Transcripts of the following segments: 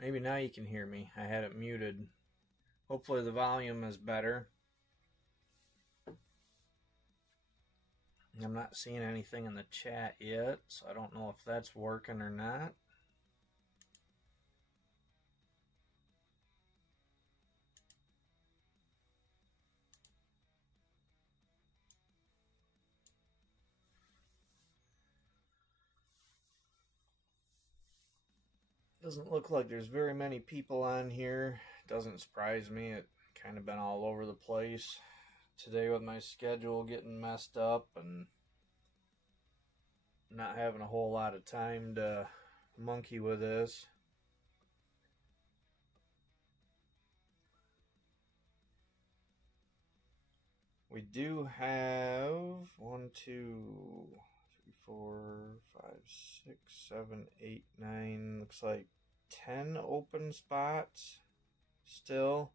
Maybe now you can hear me. I had it muted. Hopefully the volume is better. I'm not seeing anything in the chat yet, so I don't know if that's working or not. Doesn't look like there's very many people on here. Doesn't surprise me. It kind of been all over the place today with my schedule getting messed up and not having a whole lot of time to monkey with this. We do have 1, 2, 3, 4, 5, 6, 7, 8, 9. Looks like 10 open spots still.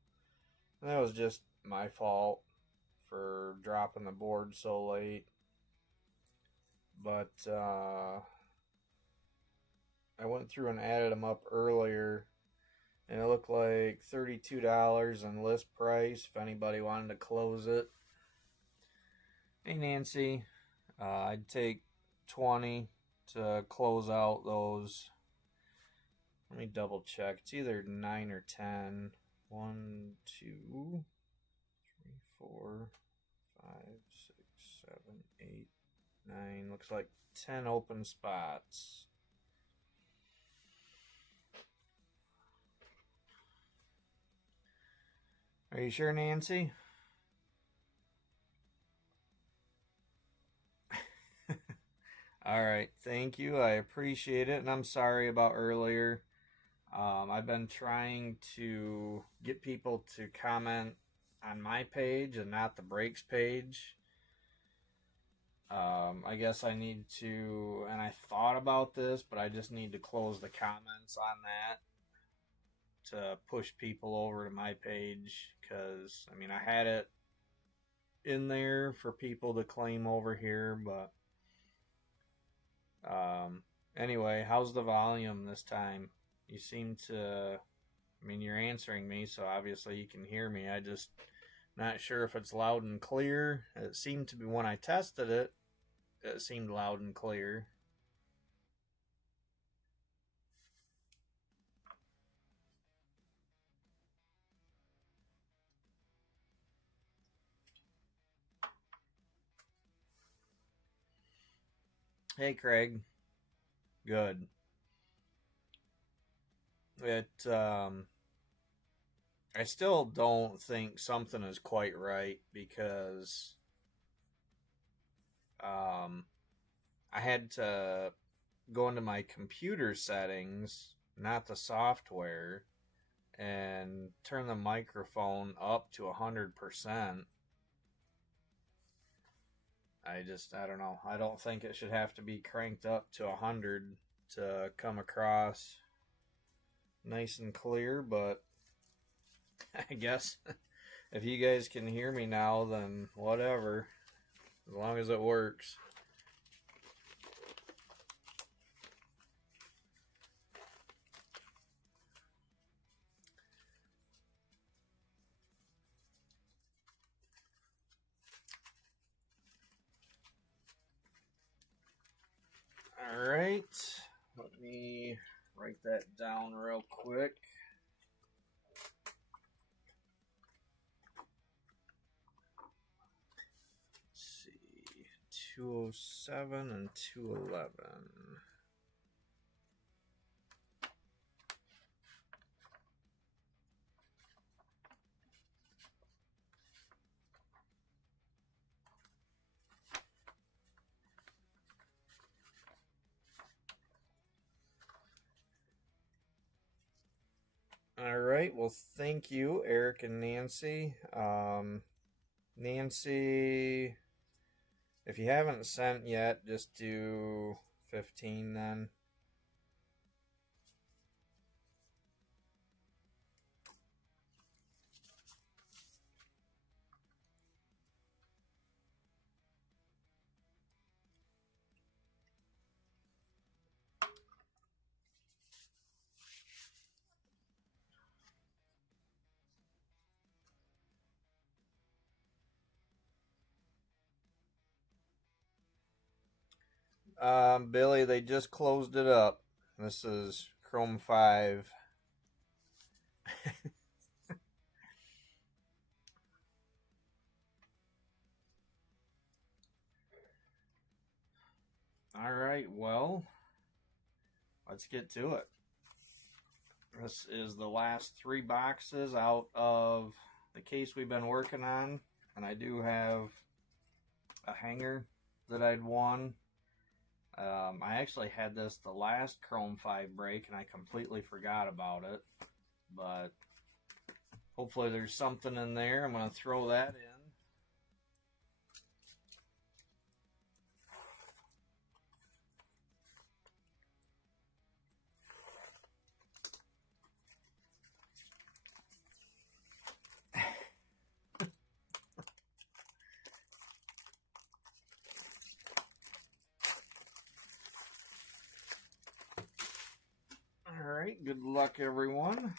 And that was just my fault for dropping the board so late. But I went through and added them up earlier, and it looked like $32 in list price if anybody wanted to close it. Hey Nancy, I'd take 20 to close out those. Let me double check. It's either 9 or 10. 1, 2, 3, 4, 5, 6, 7, 8, 9. Looks like 10 open spots. Are you sure, Nancy? All right, thank you. I appreciate it, and I'm sorry about earlier. I've been trying to get people to comment on my page and not the breaks page. I guess I need to, and I thought about this, but I just need to close the comments on that to push people over to my page, because, I mean, I had it in there for people to claim over here, but anyway, how's the volume this time? You seem to, I mean, you're answering me, so obviously you can hear me. I just not sure if it's loud and clear. It seemed to be, when I tested it, it seemed loud and clear. Hey, Craig. Good. I still don't think something is quite right, because I had to go into my computer settings, not the software, and turn the microphone up to 100%. I don't know. I don't think it should have to be cranked up to 100 to come across nice and clear, but I guess if you guys can hear me now, then whatever, as long as it works. All right, let me write that down real quick. Let's see, 207 and 211. All right, well, thank you, Eric and Nancy. Nancy, if you haven't sent yet, just do 15 then. Billy, they just closed it up. This is Chrome 5. Alright, well, let's get to it. This is the last 3 boxes out of the case we've been working on. And I do have a hanger that I'd won. I actually had this the last Chrome 5 break and I completely forgot about it. But hopefully there's something in there. I'm going to throw that in. Alright, good luck everyone.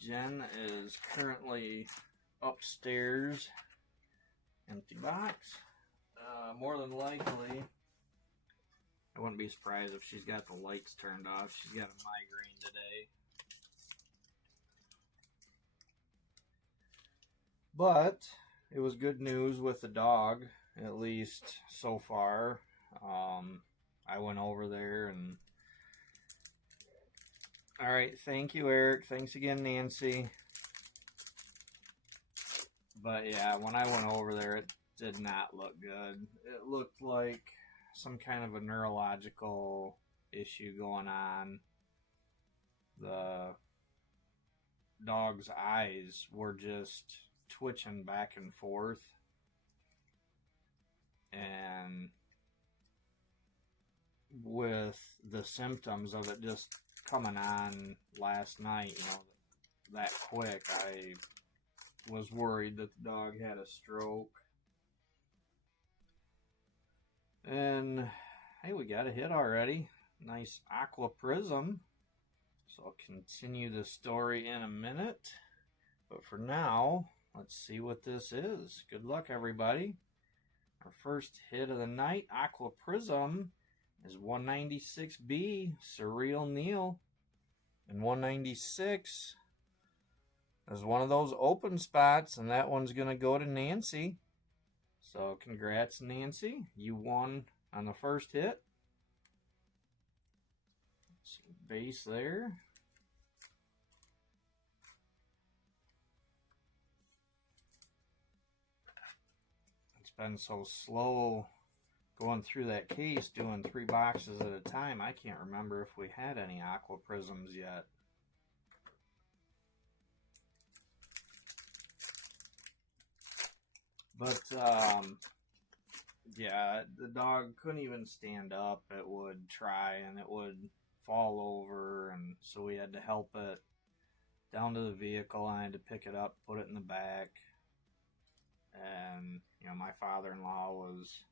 Jen is currently upstairs. Empty box. More than likely, I wouldn't be surprised if she's got the lights turned off. She's got a migraine today. But it was good news with the dog, at least so far. I went over there and... Alright, thank you, Eric. Thanks again, Nancy. But yeah, when I went over there, it did not look good. It looked like some kind of a neurological issue going on. The dog's eyes were just twitching back and forth. And with the symptoms of it just coming on last night, you know, that quick, I was worried that the dog had a stroke. And hey, we got a hit already. Nice aqua prism. So I'll continue the story in a minute. But for now, let's see what this is. Good luck, everybody. Our first hit of the night, aqua prism, is 196B, Surreal Neil. And 196 is one of those open spots, and that one's going to go to Nancy. So congrats, Nancy. You won on the first hit. Some base there. It's been so slow going through that case, doing 3 boxes at a time. I can't remember if we had any aqua prisms yet. But, yeah, the dog couldn't even stand up. It would try and it would fall over, and so we had to help it down to the vehicle. I had to pick it up, put it in the back. And, you know, my father-in-law was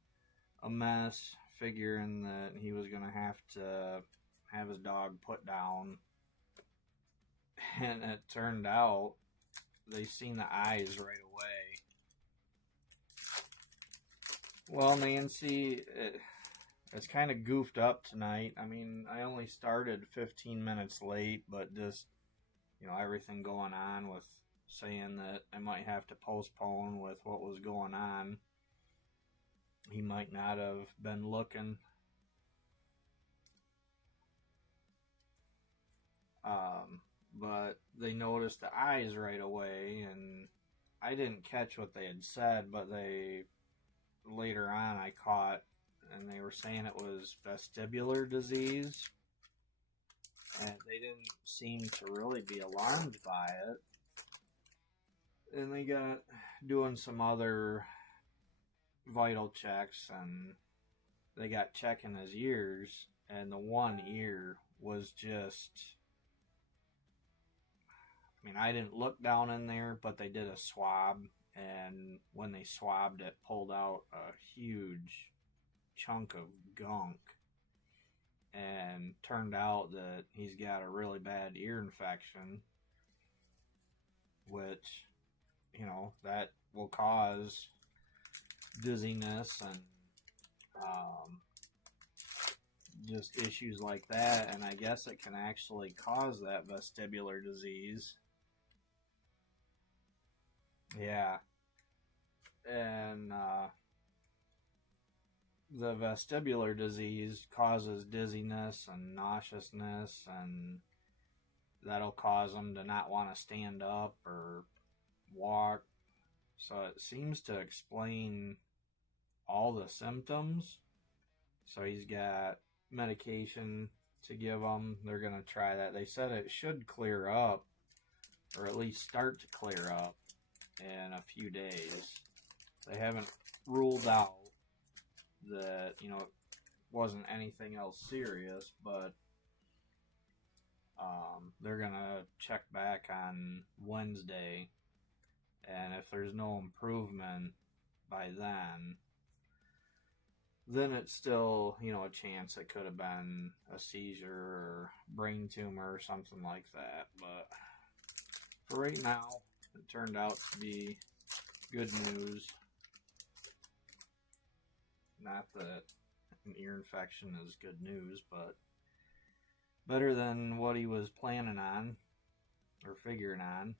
a mess, figuring that he was going to have his dog put down. And it turned out they seen the eyes right away. Well, Nancy, it's kind of goofed up tonight. I mean, I only started 15 minutes late, but just, you know, everything going on with saying that I might have to postpone with what was going on. He might not have been looking. But they noticed the eyes right away, and I didn't catch what they had said, but later on I caught, and they were saying it was vestibular disease, and they didn't seem to really be alarmed by it. And they got doing some other vital checks, and they got checking his ears, and the one ear was just, I mean, I didn't look down in there, but they did a swab, and when they swabbed it, pulled out a huge chunk of gunk, and turned out that he's got a really bad ear infection, which, you know, that will cause dizziness and just issues like that, and I guess it can actually cause that vestibular disease. Yeah. And the vestibular disease causes dizziness and nauseousness, and that'll cause them to not want to stand up or walk. So it seems to explain all the symptoms. So he's got medication to give them. They're going to try that. They said it should clear up, or at least start to clear up in a few days. They haven't ruled out that, you know, it wasn't anything else serious, but they're going to check back on Wednesday, and if there's no improvement by then it's still, you know, a chance it could have been a seizure or brain tumor or something like that. But for right now, it turned out to be good news. Not that an ear infection is good news, but better than what he was planning on or figuring on.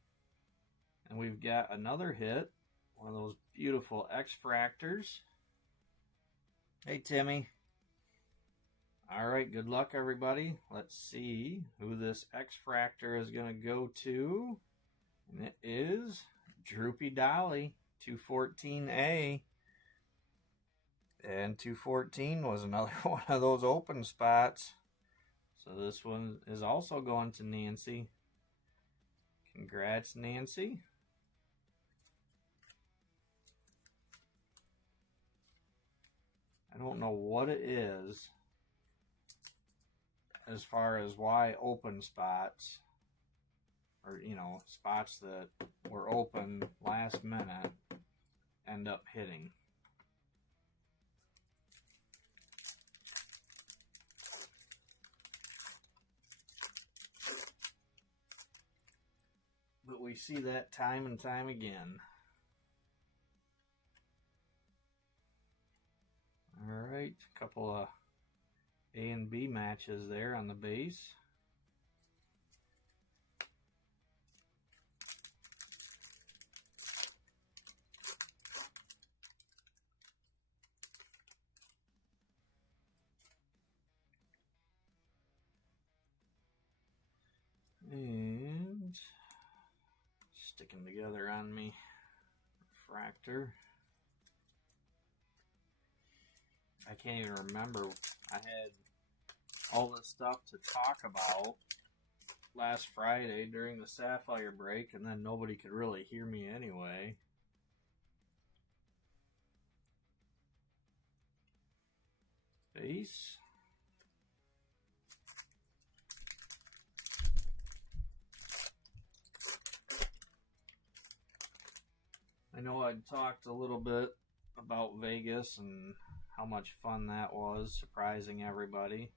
And we've got another hit, one of those beautiful X-Fractors. Hey, Timmy. All right, good luck, everybody. Let's see who this X-Fractor is going to go to. And it is Droopy Dolly, 214A. And 214 was another one of those open spots. So this one is also going to Nancy. Congrats, Nancy. I don't know what it is as far as why open spots, or, you know, spots that were open last minute, end up hitting. But we see that time and time again. Alright, a couple of A and B matches there on the base. And sticking together on me, refractor. I can't even remember. I had all this stuff to talk about last Friday during the Sapphire break, and then nobody could really hear me anyway. Base. I know I talked a little bit about Vegas and how much fun that was, surprising everybody.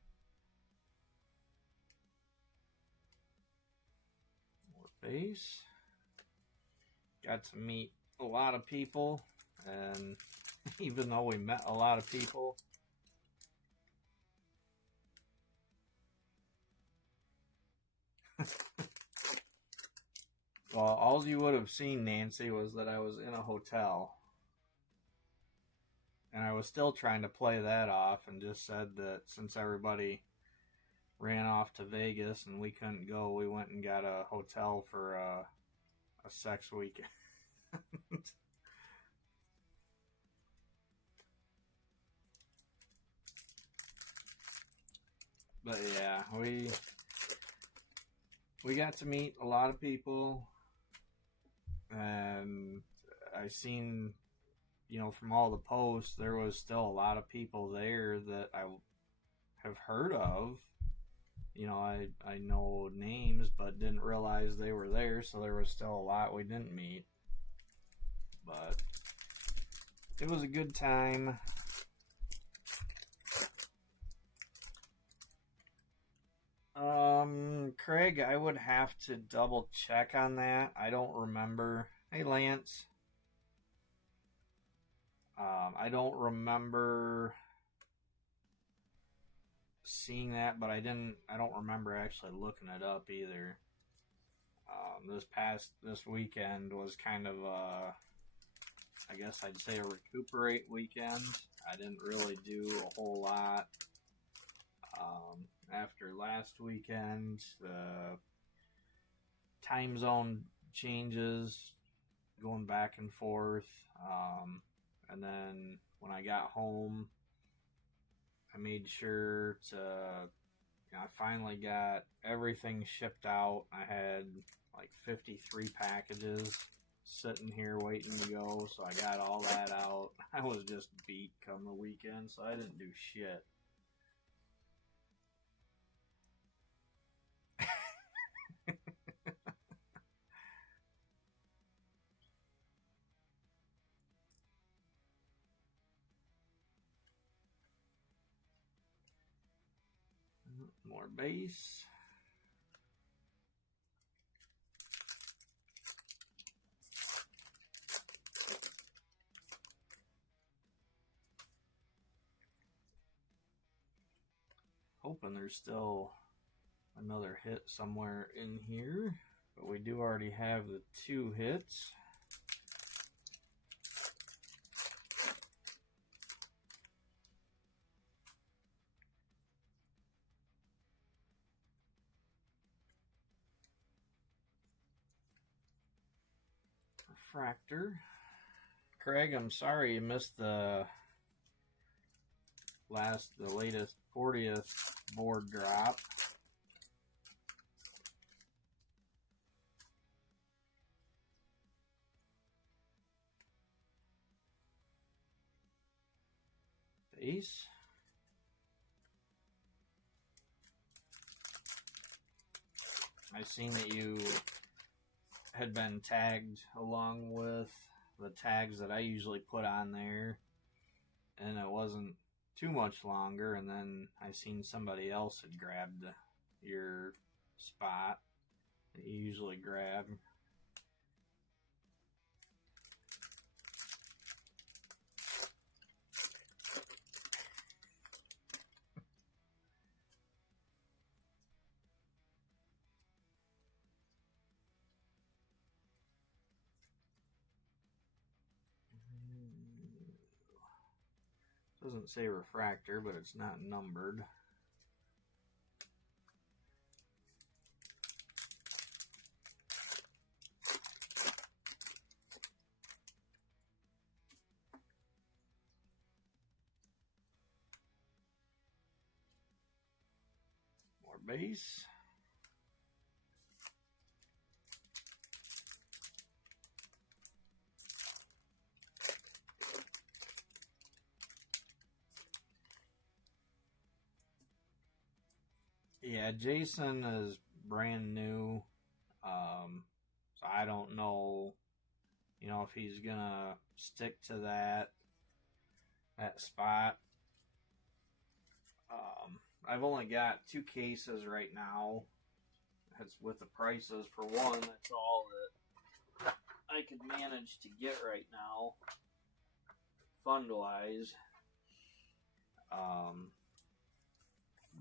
More base. Got to meet a lot of people, and even though we met a lot of people, well, all you would have seen, Nancy, was that I was in a hotel. And I was still trying to play that off and just said that since everybody ran off to Vegas and we couldn't go, we went and got a hotel for a sex weekend. But yeah, we got to meet a lot of people, and I seen, you know, from all the posts, there was still a lot of people there that I have heard of. You know, I know names, but didn't realize they were there, so there was still a lot we didn't meet. But it was a good time. Craig, I would have to double check on that. I don't remember. Hey, Lance. I don't remember seeing that, but I don't remember actually looking it up either. This weekend was kind of I guess I'd say a recuperate weekend. I didn't really do a whole lot. After last weekend, the time zone changes, going back and forth, and then when I got home, I made sure to, I finally got everything shipped out. I had like 53 packages sitting here waiting to go, so I got all that out. I was just beat come the weekend, so I didn't do shit. More base. Hoping there's still another hit somewhere in here, but we do already have the 2 hits. Refractor. Craig, I'm sorry you missed the latest 40th board drop. Base. I seen that you had been tagged along with the tags that I usually put on there, and it wasn't too much longer, and then I seen somebody else had grabbed your spot that you usually grab. Doesn't say refractor, but it's not numbered. More base. Yeah, Jason is brand new, so I don't know, if he's gonna stick to that spot. I've only got 2 cases right now. That's with the prices for one. That's all that I could manage to get right now, fund-wise.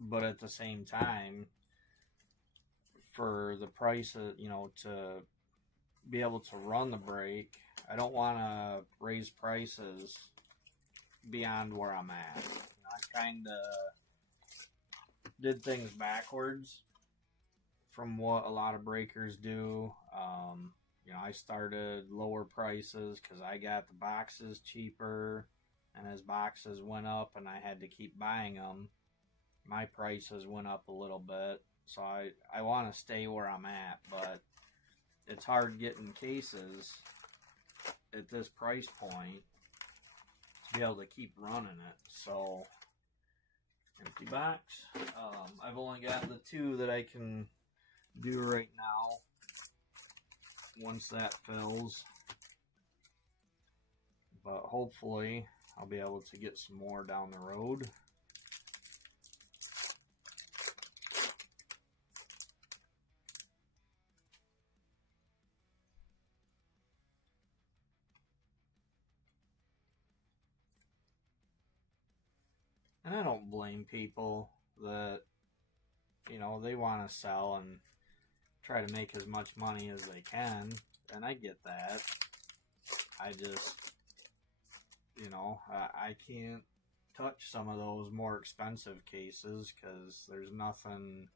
But at the same time, for the price of, to be able to run the break, I don't want to raise prices beyond where I'm at. I kind of did things backwards from what a lot of breakers do. I started lower prices because I got the boxes cheaper, and as boxes went up and I had to keep buying them, my prices went up a little bit. So I want to stay where I'm at, but it's hard getting cases at this price point to be able to keep running it. So empty box. I've only got the 2 that I can do right now. Once that fills, but hopefully I'll be able to get some more down the road. And I don't blame people that, you know, they want to sell and try to make as much money as they can, and I get that. I just, you know, I can't touch some of those more expensive cases because there's nothing,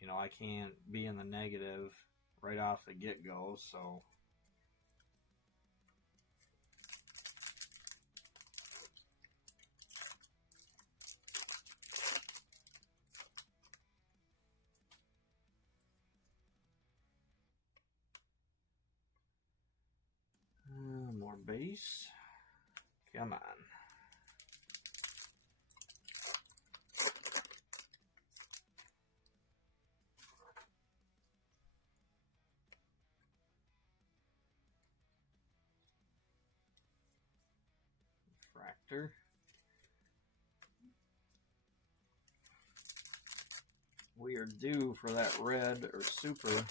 you know, I can't be in the negative right off the get-go, so. More base. Come on. Fractor. We are due for that red or super.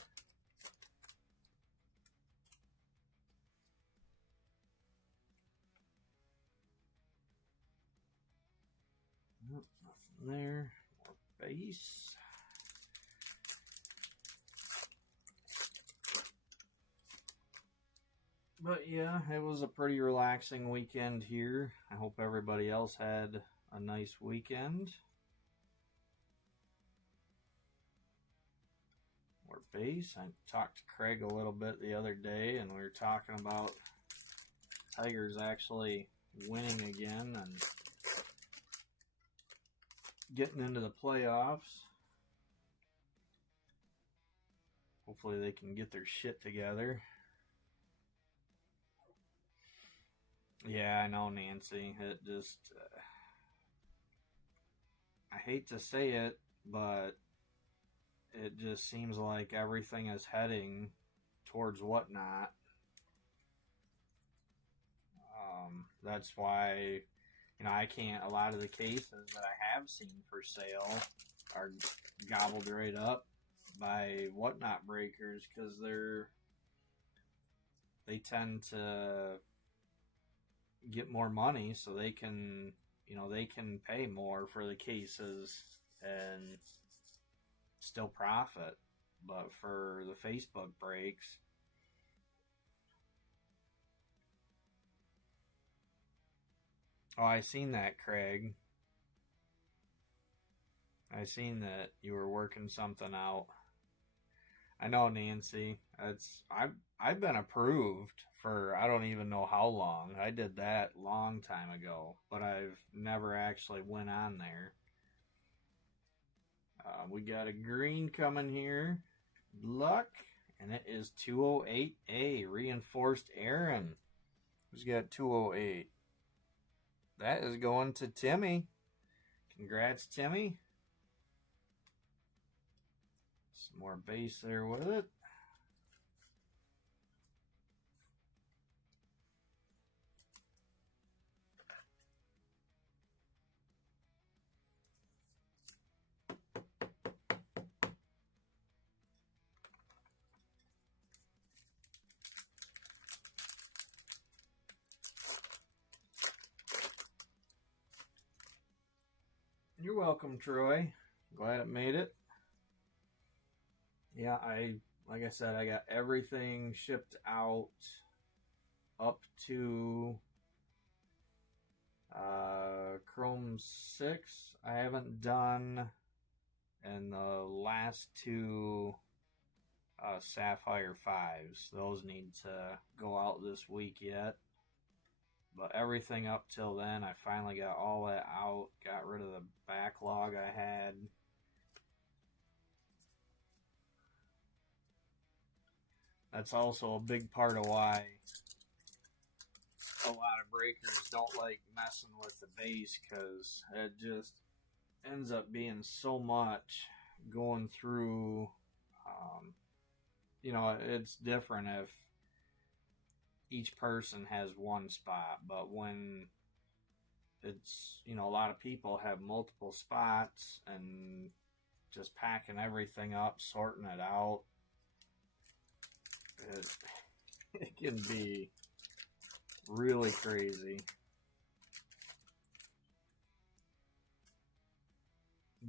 Nope, nothing there. More base. But yeah, it was a pretty relaxing weekend here. I hope everybody else had a nice weekend. More base. I talked to Craig a little bit the other day, and we were talking about Tigers actually winning again and getting into the playoffs. Hopefully they can get their shit together. Yeah, I know, Nancy. It just, I hate to say it, but it just seems like everything is heading towards whatnot. That's why, you know, I can't, a lot of the cases that I have seen for sale are gobbled right up by whatnot breakers because they tend to get more money so they can, you know, they can pay more for the cases and still profit. But for the Facebook breaks, oh, I seen that, Craig. I seen that you were working something out. I know, Nancy. I've been approved for I don't even know how long. I did that long time ago, but I've never actually went on there. We got a green coming here. Good luck. And it is 208A, Reinforced Aaron. Who's got 208? That is going to Timmy. Congrats, Timmy. Some more base there with it. You're welcome, Troy. Glad it made it. Yeah, like I said, I got everything shipped out up to Chrome 6. I haven't done, and the last two Sapphire 5s. Those need to go out this week yet. But everything up till then, I finally got all that out, got rid of the backlog I had. That's also a big part of why a lot of breakers don't like messing with the base, because it just ends up being so much going through. You know, it's different if each person has one spot, but when it's, you know, a lot of people have multiple spots and just packing everything up, sorting it out, it can be really crazy.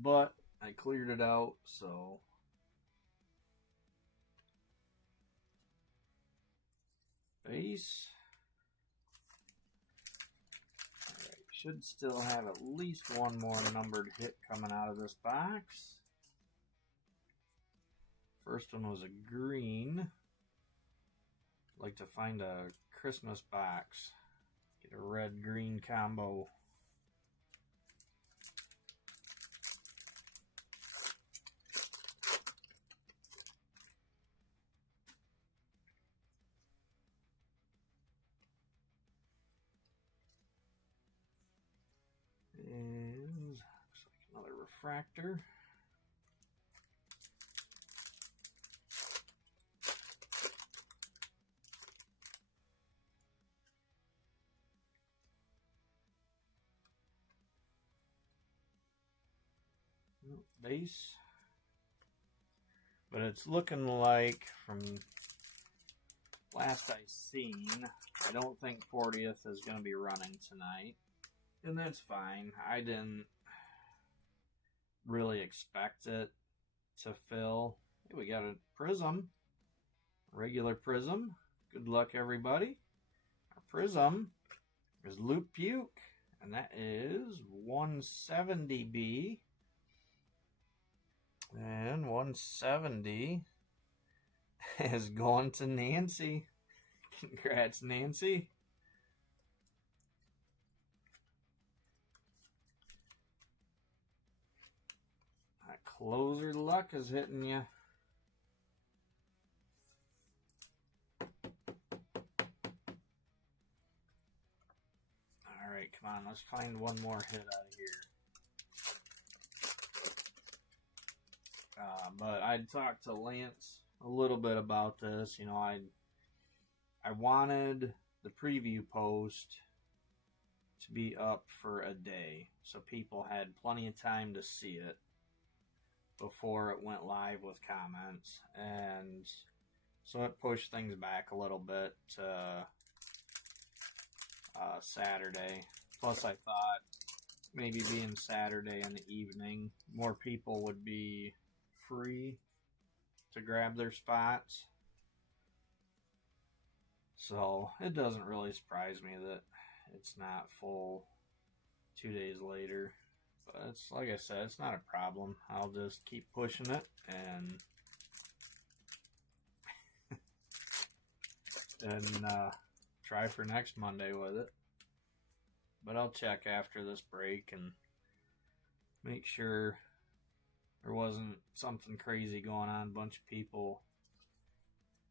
but I cleared it out, so base. Alright, should still have at least one more numbered hit coming out of this box. First one was a green. I'd like to find a Christmas box. Get a red-green combo. And looks like another refractor. Base. But it's looking like, from last I seen, I don't think 40th is going to be running tonight. And that's fine. I didn't really expect it to fill. Hey, we got a prism. Regular prism. Good luck, everybody. Our prism is Loop Puke. And that is 170B. And 170 is going to Nancy. Congrats, Nancy. That closer luck is hitting you. All right, come on. Let's find one more hit out of here. But I talked to Lance a little bit about this. You know, I wanted the preview post to be up for a day, so people had plenty of time to see it before it went live with comments. And so it pushed things back a little bit to Saturday. Plus, I thought maybe being Saturday in the evening, more people would be free to grab their spots. So it doesn't really surprise me that it's not full 2 days later. But it's, like I said, it's not a problem. I'll just keep pushing it and try for next Monday with it. But I'll check after this break and make sure there wasn't something crazy going on, a bunch of people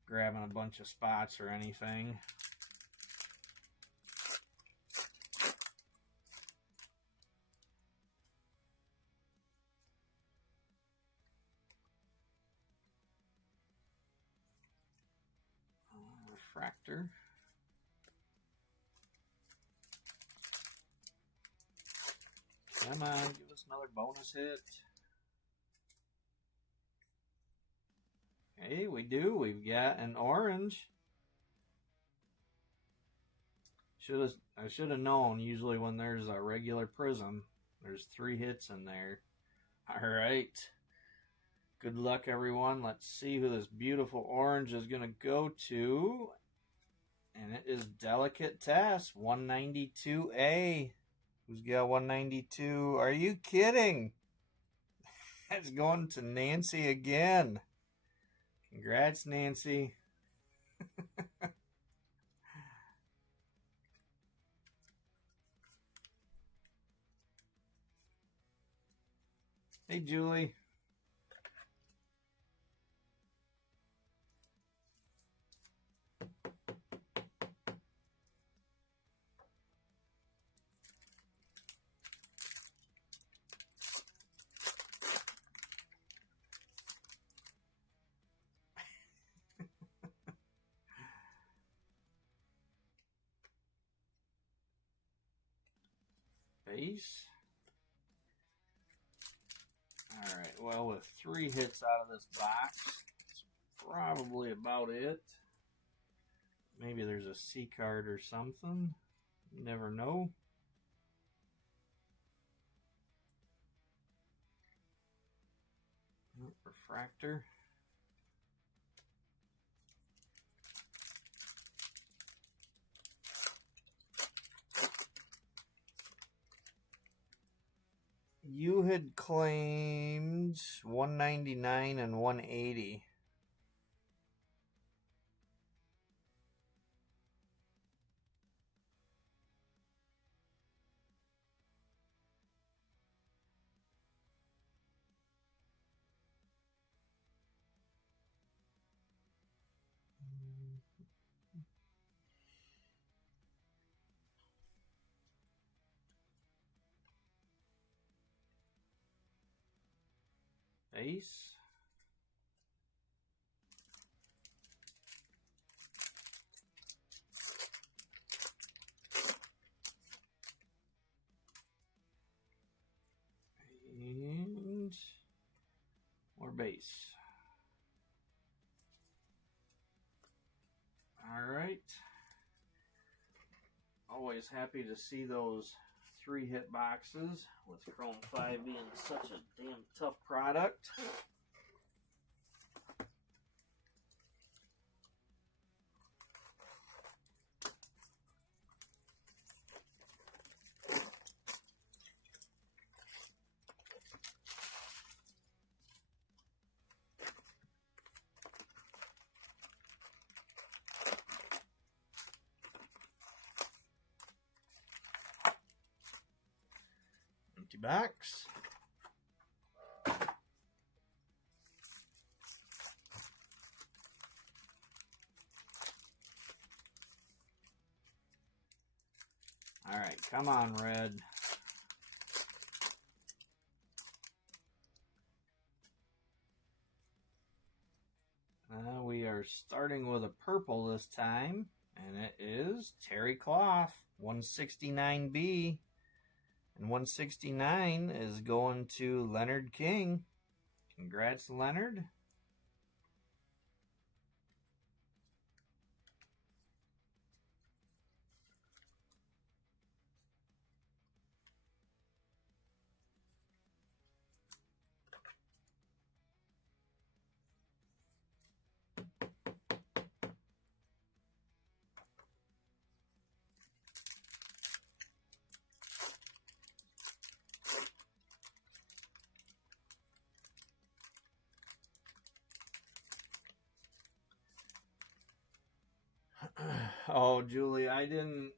grabbing a bunch of spots or anything. Refractor. Come on, give us another bonus hit. Hey, we do. We've got an orange. I should have known. Usually when there's a regular prism, there's 3 hits in there. All right. Good luck, everyone. Let's see who this beautiful orange is going to go to. And it is Delicate Tess, 192A. Who's got 192? Are you kidding? That's going to Nancy again. Congrats, Nancy. Hey, Julie. Base. Alright, well, with 3 hits out of this box, it's probably about it. Maybe there's a C card or something. You never know. refractor. You had claimed 199 and 180. Base. And more base. Alright. Always happy to see those 3-hit boxes, with Chrome 5 being such a damn tough product. Empty box. Alright, come on, red. We are starting with a purple this time, and it is Terry Cloth, 169B. And 169 is going to Leonard King. Congrats, Leonard. Oh, Julie, I didn't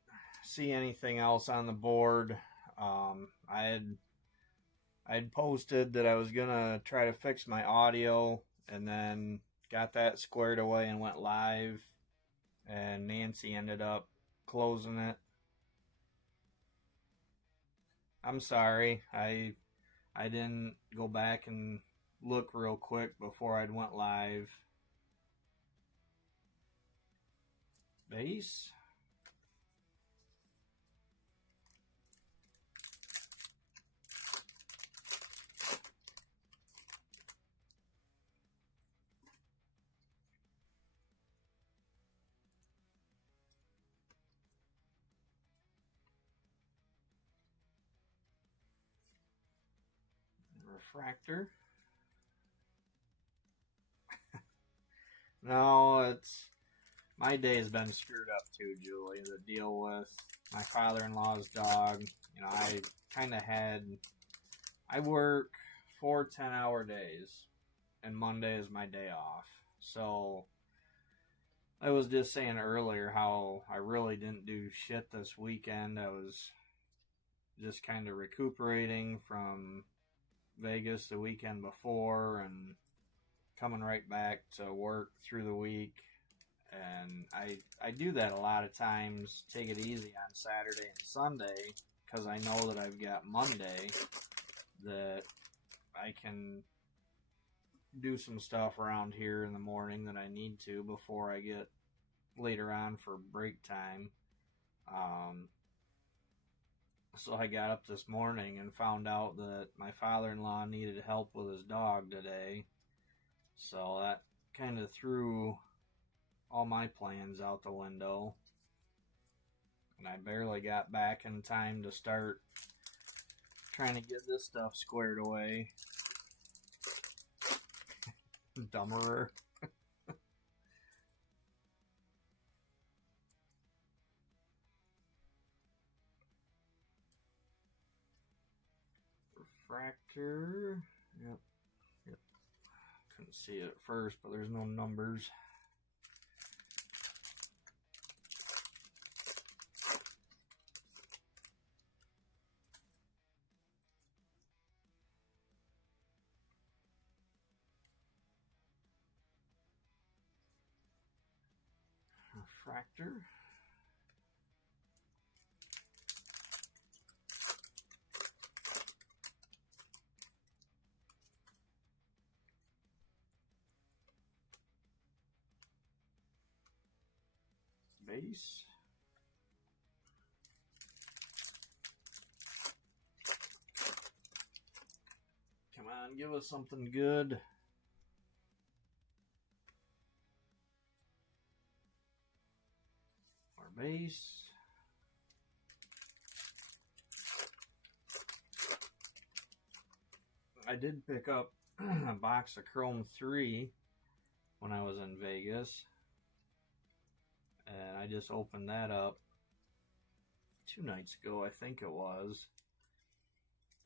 see anything else on the board. I had posted that I was gonna try to fix my audio, and then got that squared away and went live, and Nancy ended up closing it. I'm sorry. I didn't go back and look real quick before I went live. Base. Refractor. No, my day has been screwed up too, Julie. The deal with my father-in-law's dog. You know, I work 4 10-hour days, and Monday is my day off. So I was just saying earlier how I really didn't do shit this weekend. I was just kind of recuperating from Vegas the weekend before and coming right back to work through the week. And I do that a lot of times, take it easy on Saturday and Sunday, because I know that I've got Monday that I can do some stuff around here in the morning that I need to before I get later on for break time. So I got up this morning and found out that my father-in-law needed help with his dog today. So that kind of threw all my plans out the window. And I barely got back in time to start trying to get this stuff squared away. Dumberer. Refractor. Yep. Couldn't see it at first, but there's no numbers. Refractor. Base. Come on, give us something good. Our base. I did pick up a box of Chrome 3 when I was in Vegas. And I just opened that up 2 nights ago, I think it was.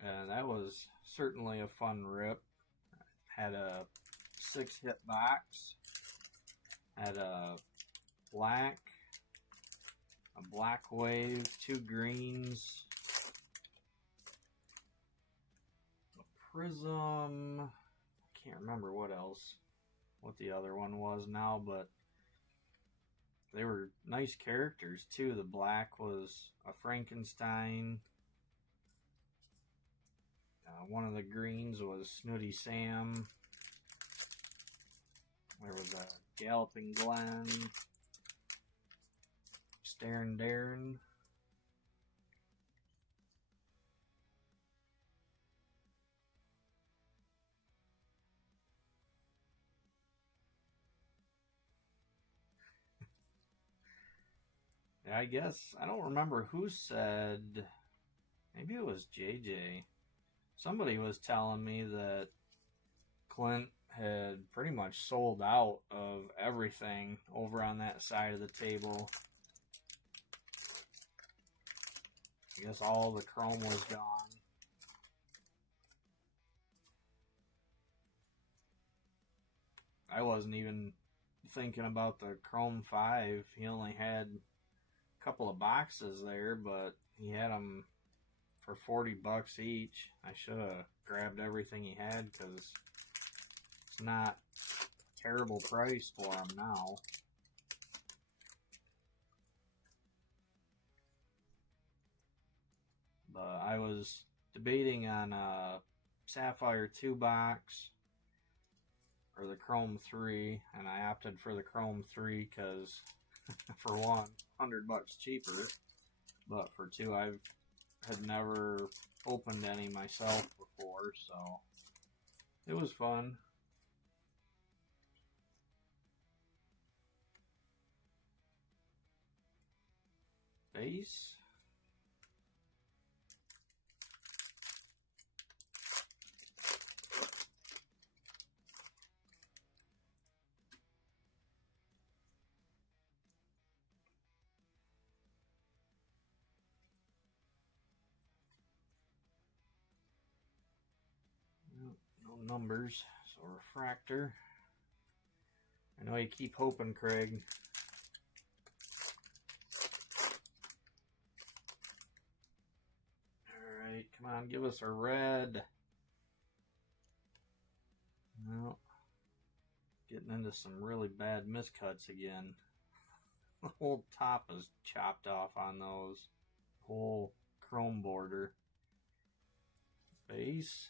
And that was certainly a fun rip. Had a 6-hit box. Had a black wave, 2 greens, a prism. I can't remember what the other one was now, but they were nice characters too. The black was a Frankenstein. One of the greens was Snooty Sam. There was a Galloping Glen. Staring Darren. Yeah, I guess, I don't remember who said, maybe it was JJ. Somebody was telling me that Clint had pretty much sold out of everything over on that side of the table. I guess all the Chrome was gone. I wasn't even thinking about the Chrome 5. He only had a couple of boxes there, but he had them for $40 each. I should have grabbed everything he had because it's not a terrible price for him now. But I was debating on a Sapphire 2 box or the Chrome 3, and I opted for the Chrome 3 because, for one, $100 cheaper, but for two, I had never opened any myself before, so it was fun. Base. No numbers, so refractor. I know you keep hoping, Craig. Alright, come on, give us a red. No. Getting into some really bad miscuts again. The whole top is chopped off on those. Whole chrome border. Base.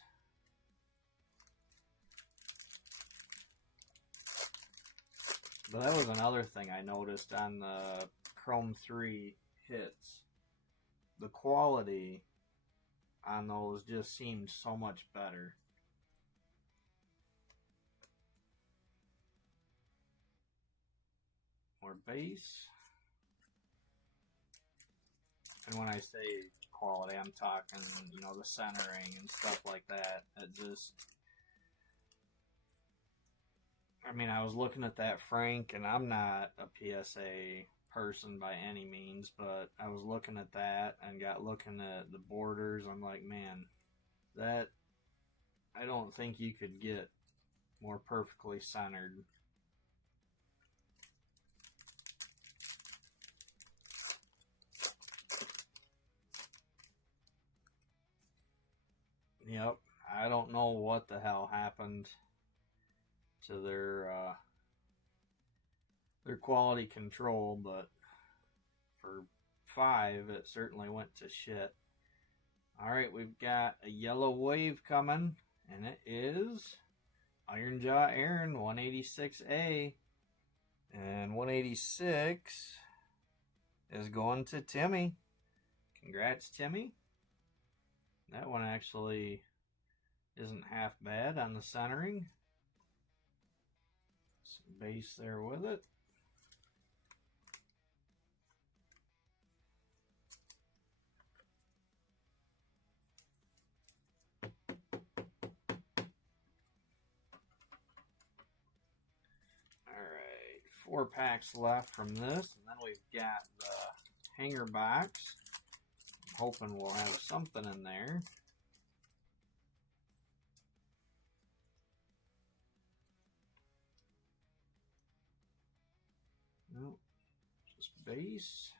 But that was another thing I noticed on the Chrome 3 hits. The quality on those just seemed so much better. More base. And when I say quality, I'm talking, you know, the centering and stuff like that. It just... I mean, I was looking at that Frank, and I'm not a PSA person by any means, but I was looking at that and got looking at the borders. I'm like, man, that I don't think you could get more perfectly centered. Yep, I don't know what the hell happened to their quality control, but for 5, it certainly went to shit. Alright, we've got a yellow wave coming, and it is Iron Jaw Aaron, 186A. And 186 is going to Timmy. Congrats, Timmy. That one actually isn't half bad on the centering. Some base there with it. Alright, 4 packs left from this, and then we've got the hanger box. I'm hoping we'll have something in there. Nope, just base.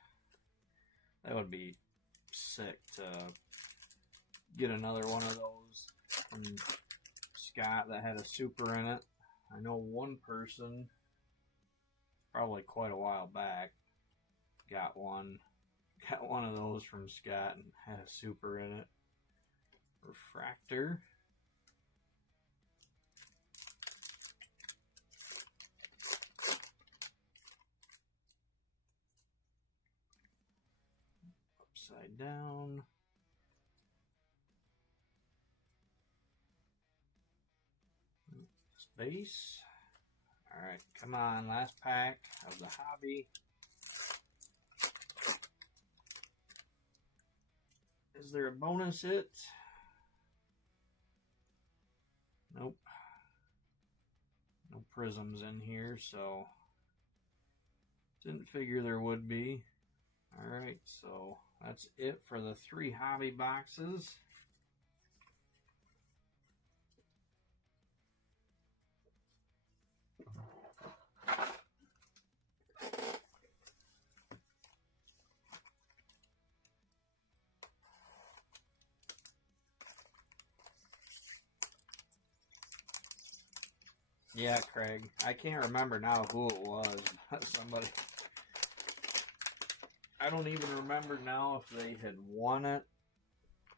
That would be sick to get another one of those from Scott that had a super in it. I know one person, probably quite a while back, got one of those from Scott and had a super in it. Refractor. Upside down. Space. Alright, come on, last pack of the hobby. Is there a bonus hit? Nope. No prisms in here, so didn't figure there would be. Alright, so that's it for the 3 hobby boxes. Yeah, Craig. I can't remember now who it was, but somebody. I don't even remember now if they had won it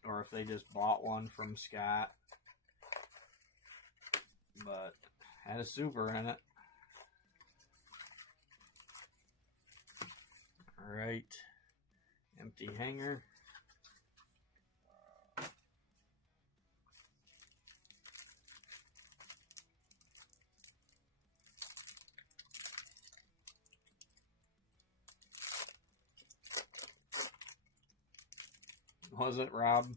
or if they just bought one from Scott. But had a super in it. Alright. Empty hanger. Was it Robert?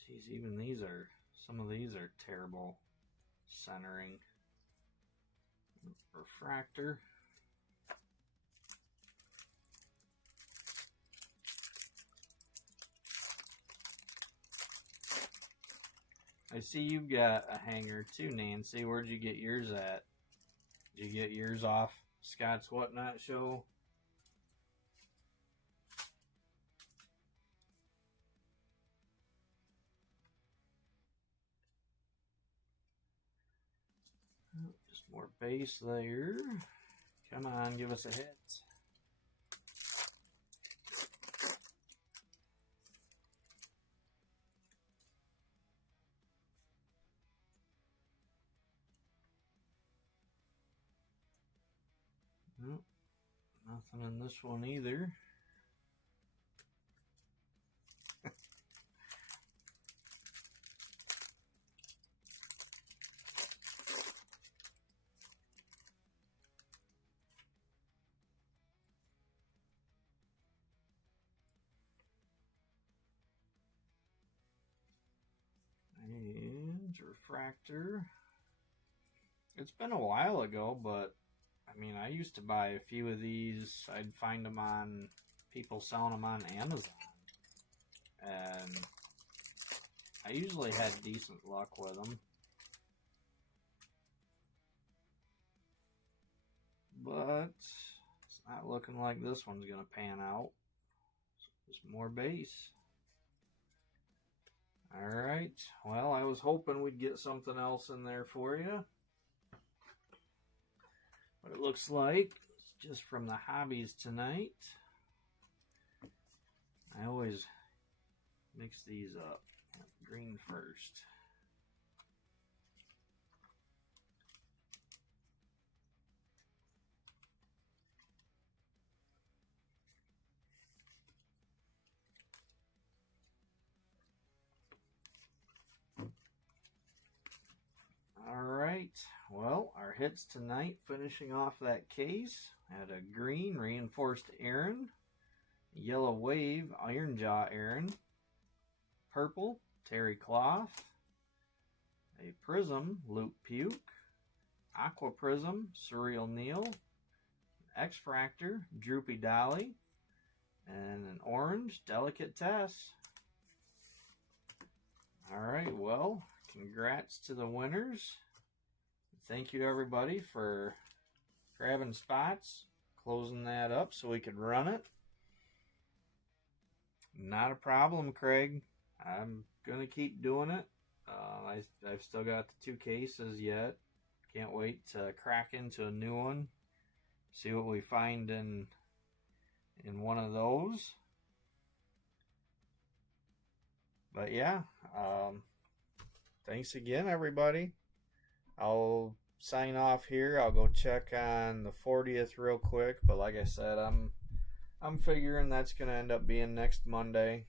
Jeez, even some of these are terrible centering. Refractor. I see you've got a hanger too, Nancy. Where'd you get yours at? Did you get yours off Scott's Whatnot show? Just more base there. Come on, give us a hit. Nope, nothing in this one either. refractor. It's been a while ago, but I mean, I used to buy a few of these. I'd find them on people selling them on Amazon, and I usually had decent luck with them. But it's not looking like this one's going to pan out. So just more base. Alright, well, I was hoping we'd get something else in there for you. But it looks like it's just from the hobbies tonight. I always mix these up. Green first. Alright, well, our hits tonight, finishing off that case, had a green Reinforced Aaron, yellow Wave Iron Jaw Aaron, purple Terry Cloth, a prism Luke Puke, aqua prism Surreal Neil, X-Fractor Droopy Dolly, and an orange Delicate Tess. Alright, well, congrats to the winners. Thank you everybody for grabbing spots, closing that up so we could run it. Not a problem, Craig. I'm going to keep doing it. I've still got the 2 cases yet. Can't wait to crack into a new one. See what we find in one of those. But yeah, thanks again, everybody. I'll sign off here. I'll go check on the 40th real quick. But like I said, I'm figuring that's going to end up being next Monday.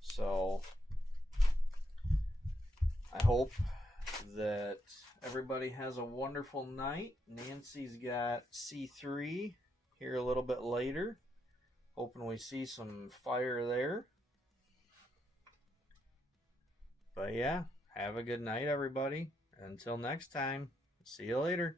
So I hope that everybody has a wonderful night. Nancy's got C3 here a little bit later. Hoping we see some fire there. But yeah, have a good night, everybody. Until next time, see you later.